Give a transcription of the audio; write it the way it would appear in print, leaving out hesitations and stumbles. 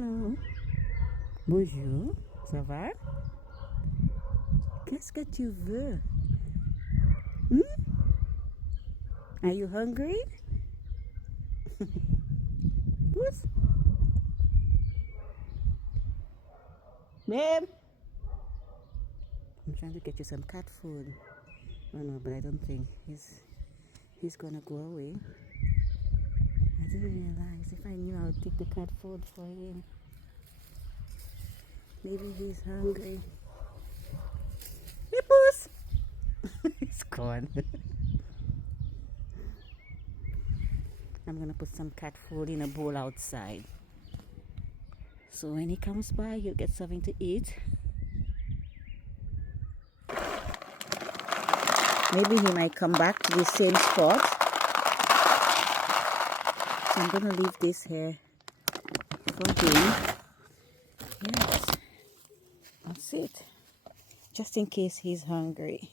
Hello. Bonjour. Ça va? Qu'est-ce que tu veux? Are you hungry? Pousse. Babe. I'm trying to get you some cat food. Oh no, but I don't think he's gonna go away. I didn't realize. If I knew, I would take the cat food for him. Maybe he's hungry. Hey, Puss! He's gone. I'm gonna put some cat food in a bowl outside. So when he comes by, he'll get something to eat. Maybe he might come back to the same spot. So I'm gonna leave this here for him. Yes, that's it. Just in case he's hungry.